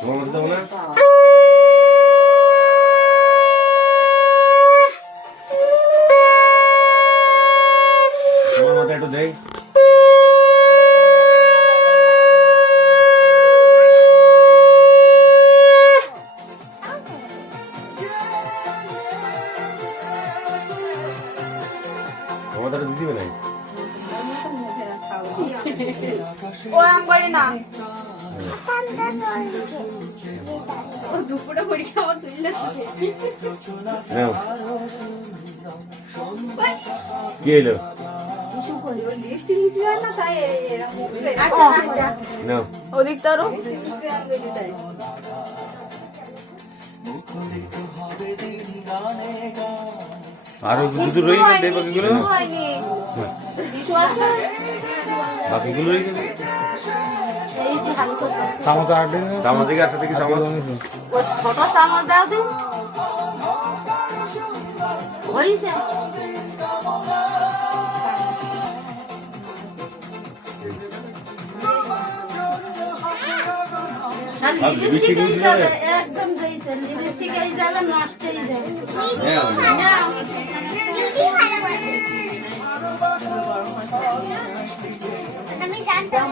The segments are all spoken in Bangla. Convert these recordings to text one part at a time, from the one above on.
তোমার মধ্যে দেবো না? তোমার মাথায় একটু দেই। তোমার মাথাটা দিতে দিবে নাই? ওরম করে না। ও দুপুরে পরীক্ষা আমার তুলে যাচ্ছে। নাও। কি এলো? নাও। ওদিক তারও আরো দুটো রয়ে গেল বাকিগুলো। বাকিগুলো রয়ে গেল। চামচ আটে চামচ থেকে আটটা থেকে চামচ ছোট চামচ দাও দিন হয়েছে লিপস্টিক হিসাবে একদম দিয়েছে লিপস্টিক হিসাবে নষ্ট হয়ে যাবে আমি জানতাম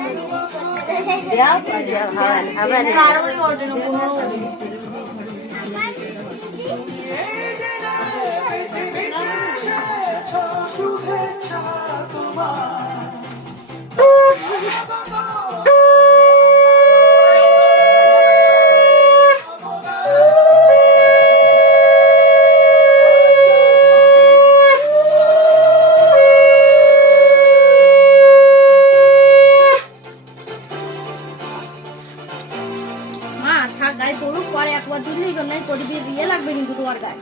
গায়ে পড়ুক পরে একবার দিলেই নাই পরিবে দিয়ে লাগবে কিন্তু তোমার গায়ে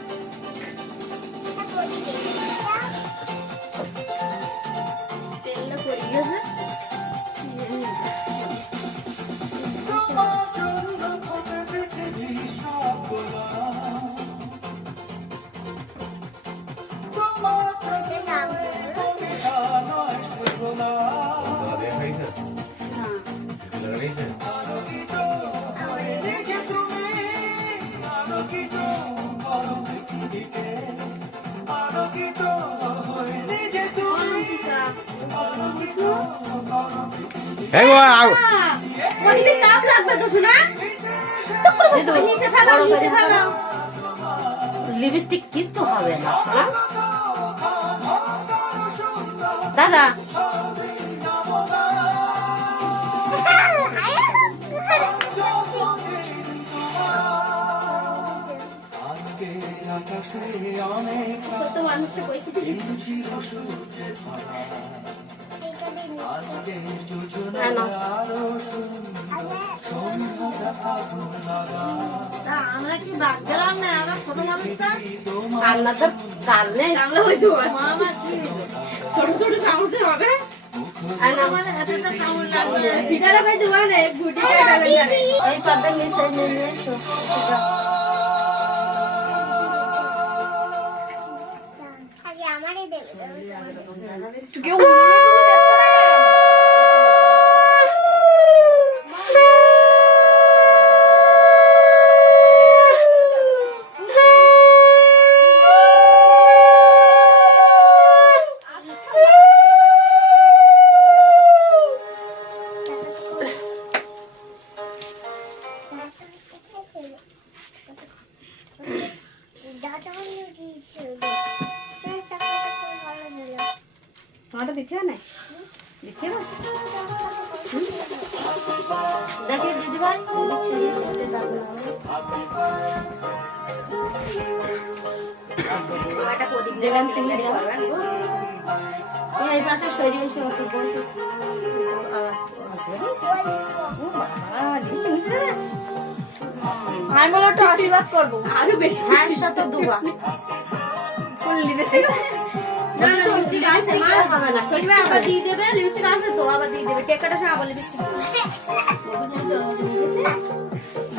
তেলটা পড়ে গেছে লিপস্টিক কিচ্ছু হবে না দাদা মানুষটা আমরা কি বাদ গেলাম না আমরা ছোট মানুষটা কান্না তো কানলে আমরা হয়তো ছোট ছোট চামচে হবে আর আমার একটা চামচ লাগবে ভিতরে ভাই দোকানে গুটি এই পাতা মিশাই নিয়ে এসো আগে আমারই দেবে কেউ दिखे ना दिखे ना देखिए दीदी भाई बेटा को दिख देगा नहीं लगा करबेन ये এই পাশে সরি এসে ওকে বলছি আমি বলে একটু আশীর্বাদ করব আরো বেশি হ্যাঁ সাথে দুবা ফুল লিবেছে না না লিপস্টিক আছে মা হবে না চলবে আবার দিয়ে দেবে লিপস্টিক আছে তো আবার দিয়ে দেবে কেক কাটার সময় আবার লিপস্টিক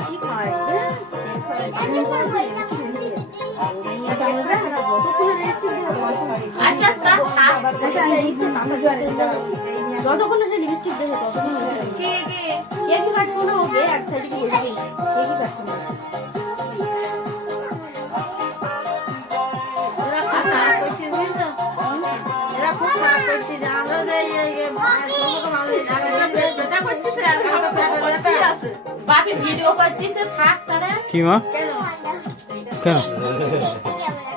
কি খায় আচ্ছা তা আবার যতক্ষণ লিপস্টিক দেবে ততক্ষণ কে কে কে কি কাটবো না ওকে এক সাইডে কি বলছি ভিডিও করতেছে থাক তারে কি মা কেন কেন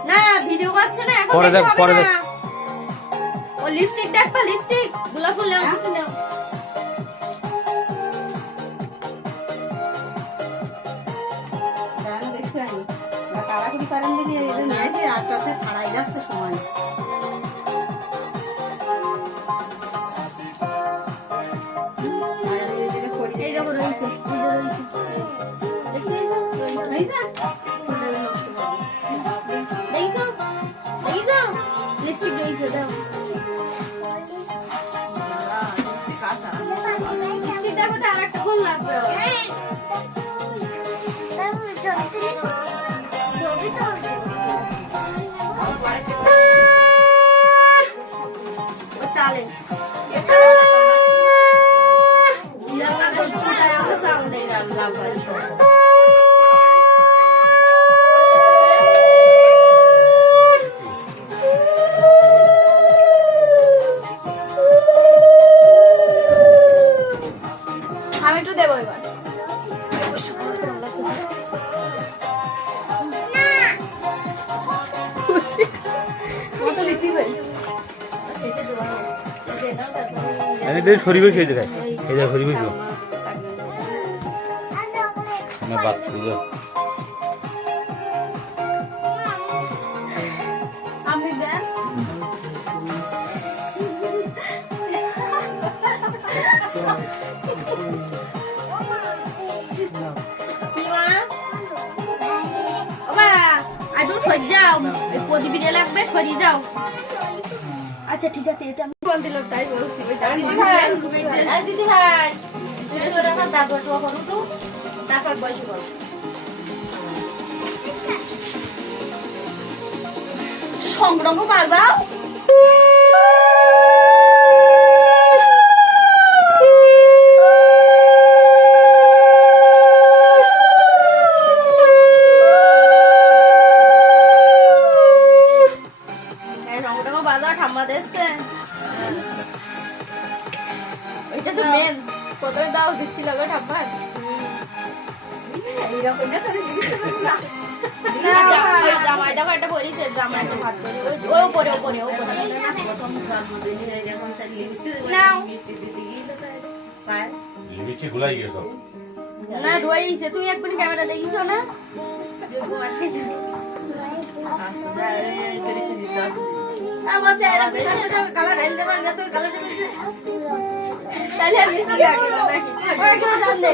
না ভিডিও করছে না এখন পরে দেখ, দেখতে হবে পরে না। দেখ। ও লিপস্টিক দেখ পা লিপস্টিক গোলাপ ফুল নাও তাড়াতাড়ি পারেন দিলি নিয়েছে আটটা সে ছাড়াই যাচ্ছে সময় এই দেখো রইছে এই যে রইছে দেখছো দেখছো দেখছো লিপস্টিক রইছে দাও লিপস্টিক দেখো তো আরেকটা ফোন লাগবে চালে আমি একটু দেবো এবার শরীর খেয়ে যায় এই যা শরীর না বাদ যা আমি দেন যাও এই প্রদীপিনে লাগবে সরিয়ে যাও আচ্ছা ঠিক আছে এটা আমি বল দিলাম তাই বলছি দিদি ভাই তারপর বয়স বল সংগ্রাম বাজাও এটা তো মেন কত দাও দিচ্ছিল গো ঠাম্মা এইরকম জামাইটা ফাটা পরিছে জামাইটা ভাত করে ও পরে নাও লিপস্টিক গুলাই গেছো না রইছে তুই একবার ক্যামেরা দেখিস না আমার চেহারা কালার ঢাল দেবা না তোর কালার তাহলে আমি কি রাখবো নাকি ওই কোন জান দে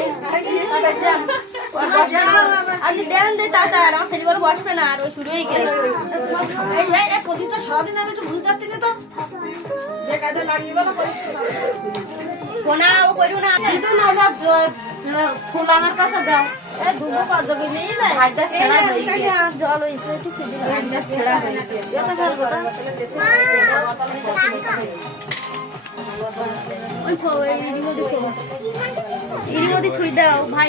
আপনি দেন দে তাতা আমার ছেলে বলে বসবে না আর ওই শুরু হয়ে গেছে এই প্রদীপটা সারাদিন আমি একটু ভুলতে পারছি না তো যে কাজে লাগিয়ে বলো সোনা ও করিও না কিন্তু না ফুল আমার কাছে দাও এ দুটো কাজ গেলি না হাইটা ছেড়া হয়ে গেছে জল হইছে একটু খেতে হাইটা ছেড়া হয়ে গেছে এটা ভালো কথা ওই তো এর মধ্যে খুই দাও ভাই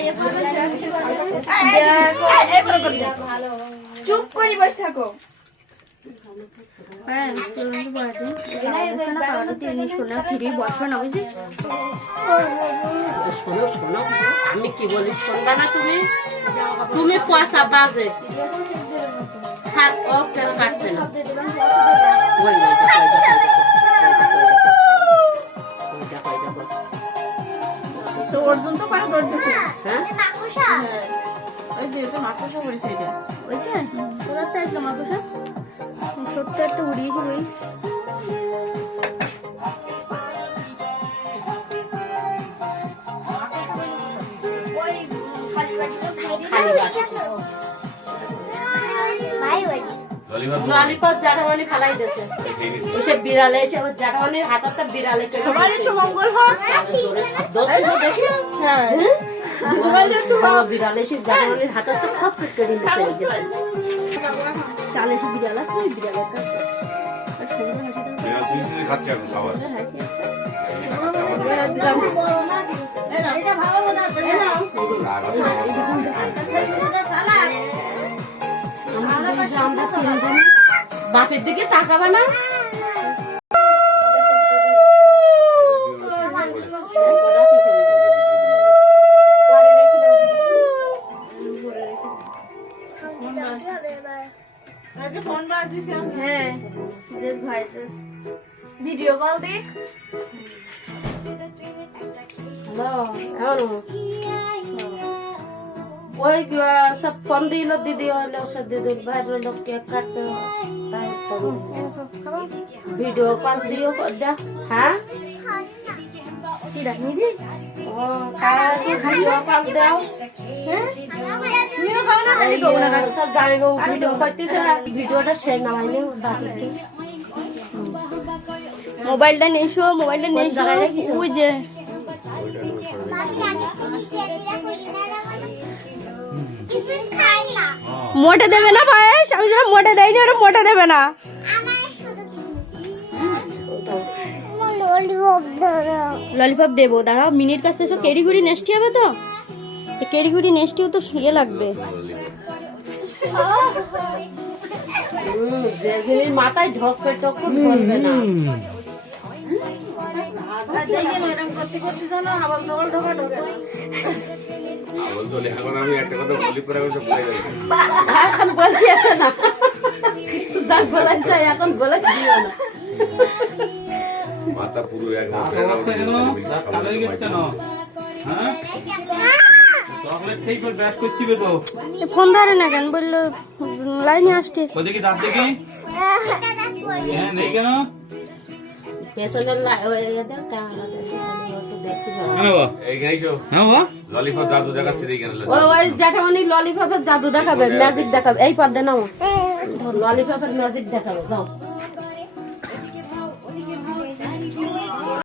চুপ করে বসে থাকো হ্যাঁ শোনো শোনো আমি কি বলি শুনবা না তুমি তুমি পয়সা বাজে থাক ও কেন কাটছে না ওই অর্জুন তো পারে করতেছে হ্যাঁ ওই যে তো মাকুসা বলেছে এটা ওইটা তোর একটা আসলো মাকুসা ছোট্ট একটা উড়িয়েছে ওই ললিপপ জাটামানি ফালাই দিয়েছে ওসে বিড়ালে এসে ওর জাটামানির হাতটা বিড়ালে সবারই তো মঙ্গল হোক দেখি হ্যাঁ বিড়ালে এসে জাটামানির হাতটা সব কেটে দিয়েছে চালে এসে বিড়াল আসলে বিড়ালের কাছে খাচ্ছে এখন খাবার বাপের দিকে তাকাবা না ভিডিও কল দেখ হ্যালো ওই সব ফোন দিল দিদি হলে ওসব দিদির বাইরের লোক কেক কাটবে তাই ভিডিও কল দিও দেখ হ্যাঁ কি রাখনি দি ও কার ভিডিও কল দাও হ্যাঁ তুমিও খাও না খালি গো না সব জানিব ভিডিও করতেছে ভিডিওটা শেয়ার না হইলে বাকি মোবাইলটা নেছো মোবাইলটা নেছো জায়গায় রেখেছো? ওই যে মোটে দেবে না পায়েস আমি যেন মোটে দেয়নি ওরা মোটে দেবে না ললিপপ দেবো দাঁড়াও মিনির কাছ থেকে কেরিগুড়ি নেস্টি হবে তো কেরিগুড়ি নেস্টিও তো ইয়ে লাগবে যে জিনিস মাথায় ঢোকবে টক ধরবে না বলতো এখন আমি একটা কথা বলি পরে এখন সব ভুলে গেছি এখন বলছি না যা বলাই যায় এখন বলে দিও না মাথা পুরো একদম অবস্থা কেন দাঁত কালো হয়ে গেছে কেন হ্যাঁ চকলেট খেয়ে তোর ব্যাস করছিবে তো ফোন ধরে না কেন বললো লাইনে আসতে ওই দেখি দাঁত দেখি হ্যাঁ নেই কেন পেছনের ওদের কানা দেখতে কেন বাবা এইখানে এসো হ্যাঁ বাবা ললিপপ জাদু দেখাচ্ছে এইখানে ওই জ্যাঠামণি ললিপপের জাদু দেখাবে ম্যাজিক দেখাবে এই পদ্মে নাও ললিপপের ম্যাজিক দেখাবে যাও